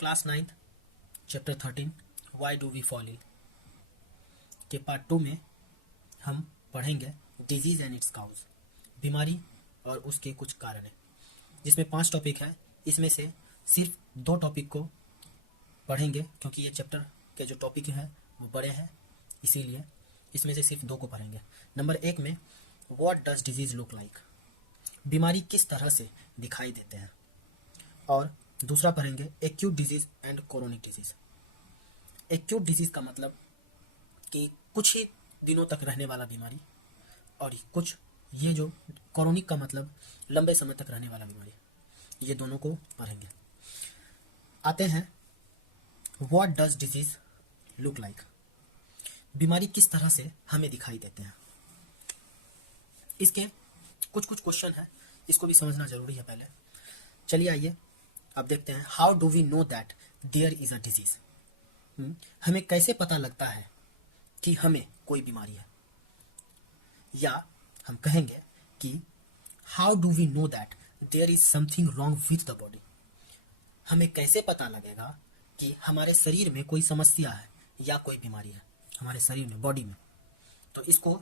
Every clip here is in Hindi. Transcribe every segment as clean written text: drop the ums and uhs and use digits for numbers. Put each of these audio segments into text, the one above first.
Class 9th chapter 13 why do we fall ill के पार्ट 2 में हम पढ़ेंगे डिजीज एंड इट्स काउज, बीमारी और उसके कुछ कारण हैं, जिसमें 5 टॉपिक है। इसमें से सिर्फ 2 टॉपिक को पढ़ेंगे क्योंकि ये चैप्टर के जो टॉपिक हैं वो बड़े हैं, इसीलिए इसमें से सिर्फ 2 को पढ़ेंगे। नंबर 1 में what does disease look like, बीमारी किस तरह से दिखाई देते हैं, और दूसरा पढ़ेंगे acute disease and chronic disease. Acute disease का मतलब कि कुछ ही दिनों तक रहने वाला बीमारी, और कुछ ये जो क्रोनिक का मतलब लंबे समय तक रहने वाला बीमारी, ये दोनों को पढ़ेंगे। आते हैं what does disease look like, बीमारी किस तरह से हमें दिखाई देते हैं। इसके कुछ क्वेश्चन है, इसको भी समझना जरूरी है पहले। चलिए आइए अब देखते हैं how do we know that there is a disease, हमें कैसे पता लगता है कि हमें कोई बीमारी है, या हम कहेंगे कि how do we know that there is something wrong with the body, हमें कैसे पता लगेगा कि हमारे शरीर में कोई समस्या है या कोई बीमारी है हमारे शरीर में, बॉडी में। तो इसको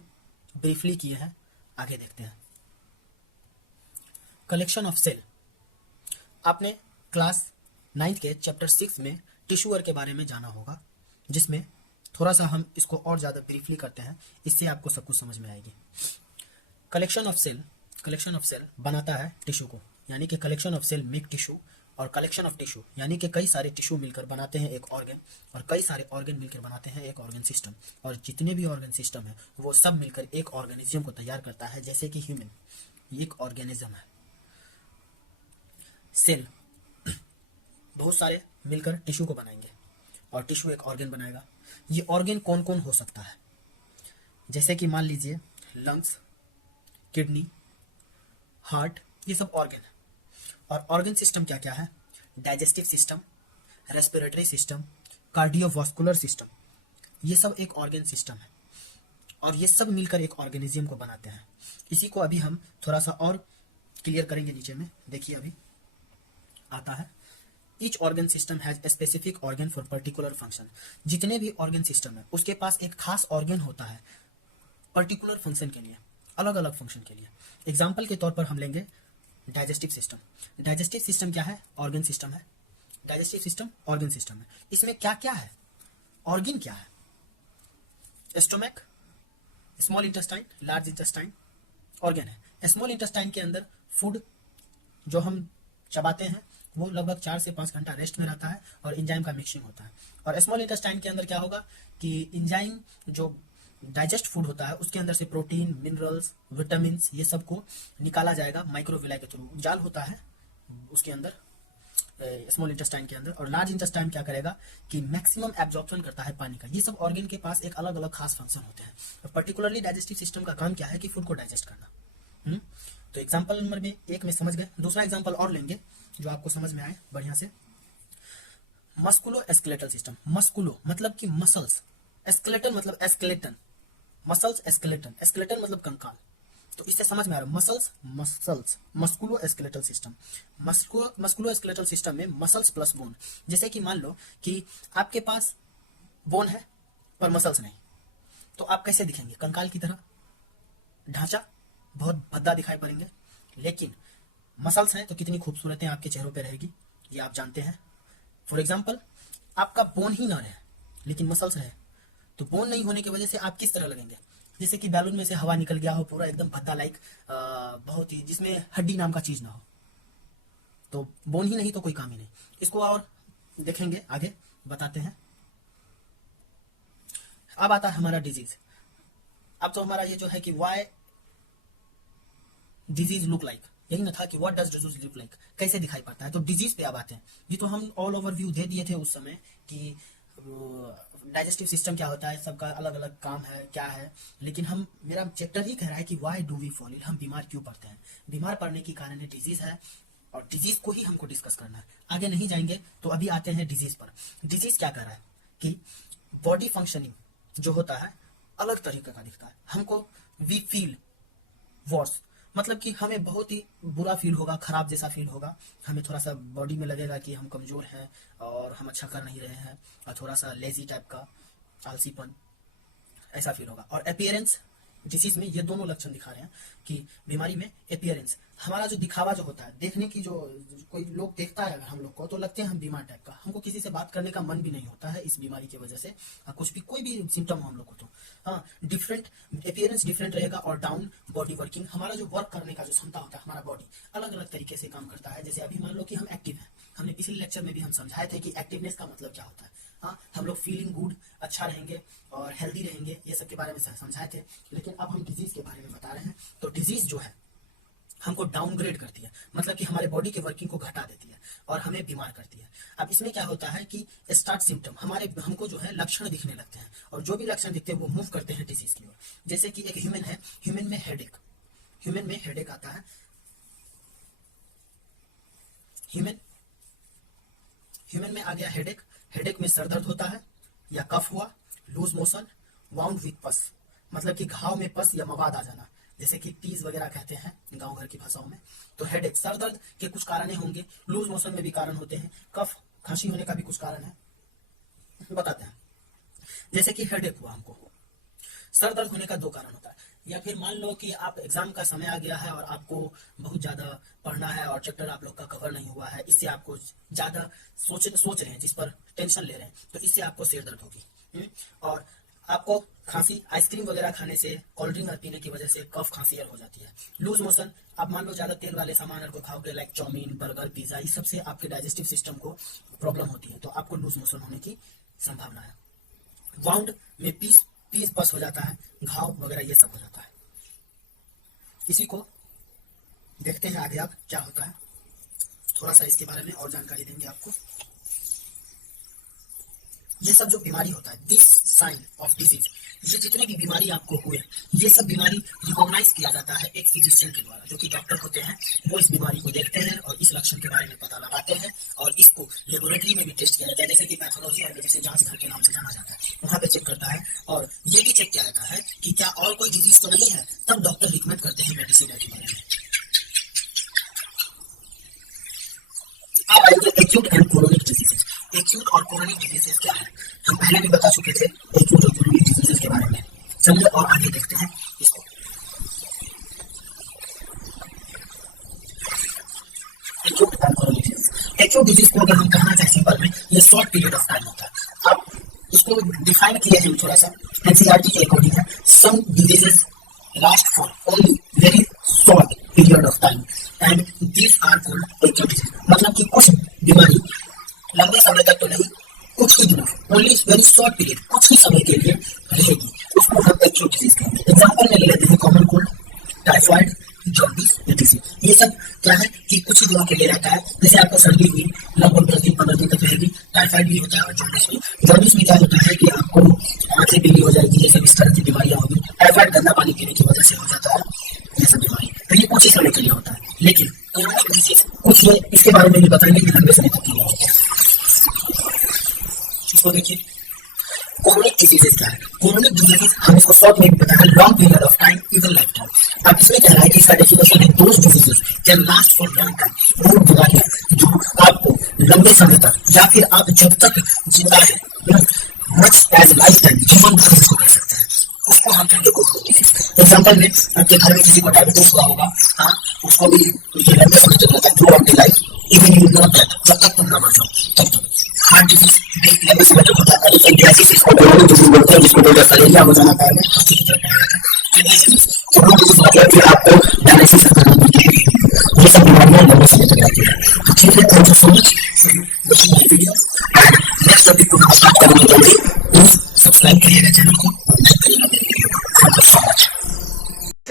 ब्रीफली किए हैं, आगे देखते हैं। कलेक्शन ऑफ सेल, आपने क्लास 9th के चैप्टर 6 में टिश्यूअर के बारे में जाना होगा, जिसमें थोड़ा सा हम इसको और ज़्यादा ब्रीफली करते हैं, इससे आपको सब कुछ समझ में आएगी। कलेक्शन ऑफ सेल बनाता है टिश्यू को, यानी कि collection of cell make tissue, और कलेक्शन ऑफ टिश्यू यानी कि कई सारे टिश्यू मिलकर बनाते हैं एक ऑर्गन, और कई सारे ऑर्गन मिलकर बनाते हैं एक ऑर्गन सिस्टम, और जितने भी ऑर्गन सिस्टम है वो सब मिलकर एक ऑर्गेनिज्म को तैयार करता है। जैसे कि ह्यूमन एक ऑर्गेनिज्म है, सेल बहुत सारे मिलकर टिश्यू को बनाएंगे और टिश्यू एक ऑर्गन बनाएगा। ये ऑर्गन कौन कौन हो सकता है, जैसे कि मान लीजिए लंग्स, किडनी, हार्ट, ये सब ऑर्गन है। और ऑर्गन सिस्टम क्या क्या है, digestive system, respiratory system, cardiovascular system, ये सब एक ऑर्गन सिस्टम है, और ये सब मिलकर एक ऑर्गेनिज्म को बनाते हैं। इसी को अभी हम थोड़ा सा और क्लियर करेंगे नीचे में, देखिए अभी आता है। Each organ system has a specific organ for particular function, जितने भी ऑर्गन सिस्टम है उसके पास एक खास ऑर्गन होता है पर्टिकुलर फंक्शन के लिए, अलग अलग फंक्शन के लिए। एग्जाम्पल के तौर पर हम लेंगे डाइजेस्टिव सिस्टम। डाइजेस्टिव सिस्टम क्या है, ऑर्गन सिस्टम है। डाइजेस्टिव सिस्टम ऑर्गन सिस्टम है। इसमें क्या क्या है, ऑर्गन क्या है, stomach, small intestine, large intestine organ है। स्मॉल इंटेस्टाइन के अंदर फूड जो हम चबाते हैं वो लगभग 4 से 5 घंटा रेस्ट में रहता है, और इंजाइम का मिक्सिंग होता है। और स्मॉल इंटेस्टाइन के अंदर क्या होगा कि इंजाइम जो डाइजेस्ट फूड होता है उसके अंदर से प्रोटीन, मिनरल्स, विटामिन, ये सब को निकाला जाएगा माइक्रोविलाई के थ्रू। जाल होता है उसके अंदर स्मॉल इंटेस्टाइन के अंदर। और लार्ज इंटेस्टाइन क्या करेगा कि मैक्सिमम एब्जॉर्प्शन करता है पानी का। ये सब ऑर्गन के पास एक अलग अलग खास फंक्शन होते हैं। पर्टिकुलरली डाइजेस्टिव सिस्टम का काम क्या है कि फूड को डाइजेस्ट करना। तो एग्जाम्पल नंबर 1 में समझ गए। दूसरा एग्जाम्पल और लेंगे जो आपको समझ में आए बढ़िया से। मस्कुलो एस्केलेटल सिस्टम, मस्कुलो मतलब कि मसल्स, एस्केलेटल मतलब एस्केलेटन, मसल्स एस्केलेटन, एस्केलेटन मतलब कंकाल। तो इससे समझ में आ रहा है muscles, मस्कुलो skeletal system. मस्कुलो skeletal system में मसल्स प्लस बोन। जैसे कि मान लो कि आपके पास बोन है पर मसल्स नहीं, तो आप कैसे दिखेंगे, कंकाल की तरह, ढांचा बहुत भद्दा दिखाई पड़ेंगे। लेकिन मसल्स हैं तो कितनी खूबसूरतें आपके चेहरों पे रहेगी, ये आप जानते हैं। फॉर एग्जाम्पल आपका बोन ही ना रहे लेकिन मसल्स रहे, तो बोन नहीं होने की वजह से आप किस तरह लगेंगे, जैसे कि बैलून में से हवा निकल गया हो पूरा एकदम भद्दा लाइक, बहुत ही, जिसमें हड्डी नाम का चीज ना हो। तो बोन ही नहीं तो कोई काम ही नहीं। इसको और देखेंगे, आगे बताते हैं। अब आता है हमारा डिजीज। अब तो हमारा ये जो है कि वाई डिजीज लुक लाइक, यही ना था कि what does disease look like, कैसे दिखाई पड़ता है। तो डिजीज पे अब आते हैं। ये तो हम ऑल ओवर व्यू दे दिए थे उस समय कि डाइजेस्टिव सिस्टम क्या होता है, सबका अलग अलग काम है क्या है। लेकिन हम, मेरा चैप्टर ही कह रहा है कि why do we fall ill, हम बीमार क्यों पड़ते हैं। बीमार पड़ने की कारण डिजीज है, और डिजीज को ही हमको डिस्कस करना है। आगे नहीं जाएंगे। तो अभी आते हैं डिजीज पर। डिजीज क्या कर रहा है कि बॉडी फंक्शनिंग जो होता है अलग तरीके का दिखता है हमको। वी फील वर्स, मतलब कि हमें बहुत ही बुरा फील होगा, खराब जैसा फील होगा, हमें थोड़ा सा बॉडी में लगेगा कि हम कमजोर हैं और हम अच्छा कर नहीं रहे हैं, और थोड़ा सा लेजी टाइप का, आलसीपन ऐसा फील होगा। और अपीयरेंस डिसीज में ये दोनों लक्षण दिखा रहे हैं कि बीमारी में अपीयरेंस, हमारा जो दिखावा जो होता है, देखने की जो कोई लोग देखता है अगर हम लोग को तो लगते हैं हम बीमार टाइप का, हमको किसी से बात करने का मन भी नहीं होता है इस बीमारी की वजह से, कुछ भी कोई भी सिम्टम हो हम लोग को तो हाँ डिफरेंट अपीयरेंस डिफरेंट रहेगा। और डाउन बॉडी वर्किंग, हमारा जो वर्क करने का जो क्षमता होता है, हमारा बॉडी अलग अलग तरीके से काम करता है। जैसे अभी मान लो कि हम एक्टिव हैं, हमने पिछले लेक्चर में भी हम समझाए थे कि एक्टिवनेस का मतलब क्या होता है। हाँ, हम लोग फीलिंग गुड, अच्छा रहेंगे और हेल्दी रहेंगे, ये सब के बारे में समझाए थे। लेकिन अब हम डिजीज के बारे में बता रहे हैं। तो डिजीज जो है हमको डाउनग्रेड करती है, मतलब कि हमारे बॉडी के वर्किंग को घटा देती है और हमें बीमार करती है। अब इसमें क्या होता है कि स्टार्ट सिम्टम, हमको जो है लक्षण दिखने लगते हैं, और जो भी लक्षण दिखते हैं वो मूव करते हैं डिजीज की ओर। जैसे कि एक ह्यूमन है, ह्यूमन में हेडेक आता है, ह्यूमन में आ गया हेडेक में सर दर्द होता है या कफ हुआ, लूज मोशन, वाउंड विथ पस, मतलब कि घाव में पस या मवाद आ जाना, जैसे कि टीज वगैरह कहते हैं गांव घर की भाषाओं में। तो हेडेक, सर दर्द के कुछ कारण होंगे, लूज मोशन में भी कारण होते हैं, कफ खांसी होने का भी कुछ कारण है, बताते हैं। जैसे कि हेडेक हुआ हमको, सर दर्द होने का 2 कारण होता है। या फिर मान लो कि आप एग्जाम का समय आ गया है और आपको बहुत ज्यादा पढ़ना है और चैप्टर आप लोग का कवर नहीं हुआ है, इससे आपको ज्यादा सोच रहे हैं, जिस पर टेंशन ले रहे हैं, तो इससे आपको सिर दर्द होगी। और आपको खांसी, आइसक्रीम वगैरह खाने से, कोल्ड ड्रिंक पीने की वजह से कफ खांसी हो जाती है। लूज मोशन, आप मान लो ज्यादा तेल वाले सामान को खाओगे, लाइक चाउमीन, बर्गर, पिज्जा, इस सब से आपके डाइजेस्टिव सिस्टम को प्रॉब्लम होती है, तो आपको लूज मोशन होने की संभावना है। वाउंड में पीस पस हो जाता है, घाव वगैरह ये सब हो जाता है। इसी को देखते हैं आगे अब क्या होता है, थोड़ा सा इसके बारे में और जानकारी देंगे आपको। ये सब जो बीमारी होता है, दिस साइन ऑफ डिजीज, ये जितने भी बीमारी आपको हुए, ये सब बीमारी रिकॉग्नाइज किया जाता है एक फिजिशियन के द्वारा, जो कि डॉक्टर होते हैं। वो इस बीमारी को देखते हैं और इस लक्षण के बारे में पता लगाते हैं, और इसको लेबोरेटरी में भी टेस्ट किया जाता है, जैसे कि पैथोलॉजी है, जिसे जांच घर के नाम से जाना जाता है, वहां पे चेक करता है। और ये भी चेक किया जाता है कि क्या और कोई डिजीज तो नहीं है, तब डॉक्टर रिकमेंड करते हैं मेडिसिन के बारे में। अब आएंगे acute and chronic diseases. Acute और क्रोनिक डिजीजेस क्या है, हम पहले भी बता चुके थे एक्यूट और क्रोनिक डिजीजेस के बारे में। चलिए और आगे देखते हैं इसको। Acute and chronic disease, acute disease को अगर हम कहना चाहें सिंपल में, ये शॉर्ट पीरियड ऑफ टाइम होता है। अब इसको डिफाइन किए हैं थोड़ा सा एनसीईआरटी के अकॉर्डिंग है, some diseases last for only very short period of time and these are called acute disease. मतलब कि कुछ बीमारी लंबे समय तक तो नहीं, कुछ ही दिनों, ओनली वेरी शॉर्ट पीरियड, कुछ ही समय के लिए रहेगी, उसको हम एक्यूट डिजीज कहेंगे। एग्जांपल में ले लेते हैं common cold, typhoid, jaundice, etc. ये सब क्या है कि कुछ ही दिनों के लिए रहता है। जैसे आपको सर्दी हुई, लगभग 10 दिन 15 दिन तक रहेगी। टाइफाइड भी होता है और जॉन्डिस भी। जॉन्डिस में क्या होता है कि आपको आंखें पीली हो जाएगी, ये सब इस तरह की बीमारियां होगी। टाइफाइड गंदा पानी पीने की वजह से हो जाता है ये सब बीमारी, तो ये कुछ ही समय के लिए होता है। लेकिन कुछ ये इसके बारे में भी बताएंगे कि लंबे समय तक के लिए होता है। इसको देखिए, क्रोनिक डिजीजेस क्या है। क्रोनिक डिजीजेस हम इसको शॉर्ट में बताएंगे, long period of time, even life time. अब इसमें क्या है कि इसका डेफिनेशन है, those diseases can last for long time. वो बीमारियां जो आपको लंबे समय तक या फिर आप जब तक जिंदा है, मच एज लाइफ टाइम, जीवन भर इसको कह सकते हैं, उसको हम कहेंगे क्रोनिक डिजीज। एग्जाम्पल में आपके घर में किसी को डायबिटीज हुआ होगा, हाँ, उसको भी ये लंबे समय तक रहता है, through out the life, even you not that, जब तक तुम ना मर जाओ तब तक। हार्ट डिजीज भी लंबे समय तक होता है, एलिफेंटियासिस इसको क्रोनिक डिजीज बोलते हैं, जिसको बोलते हैं फलेरिया हो जाना पैर में, हंसी की तरह पैर रहता है। किडनी डिजीज, क्रोनिक डिजीज मतलब कि आपको डायलिसिस करना पड़ता है। ये सब बीमारियां लंबे समय तक रहती है। ठीक है, thank you so much for watching my video and next topic को हम स्टार्ट करेंगे जल्दी। प्लीज सब्सक्राइब करिएगा चैनल को और लाइक करिएगा मेरे वीडियो को। Thank you so much.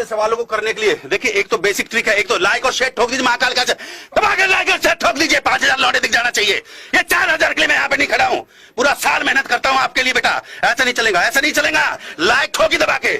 सवालों को करने के लिए देखिए, एक तो बेसिक ट्रिक है, एक तो लाइक और शेयर ठोक दीजिए, महाकाल का दबा के लाइक और शेयर ठोक दीजिए, 5000 लौटे दिख जाना चाहिए। ये 4000 के लिए मैं यहाँ पे नहीं खड़ा हूँ, पूरा साल मेहनत करता हूँ आपके लिए बेटा, ऐसा नहीं चलेगा, ऐसा नहीं चलेगा। लाइक ठोकी दबा के।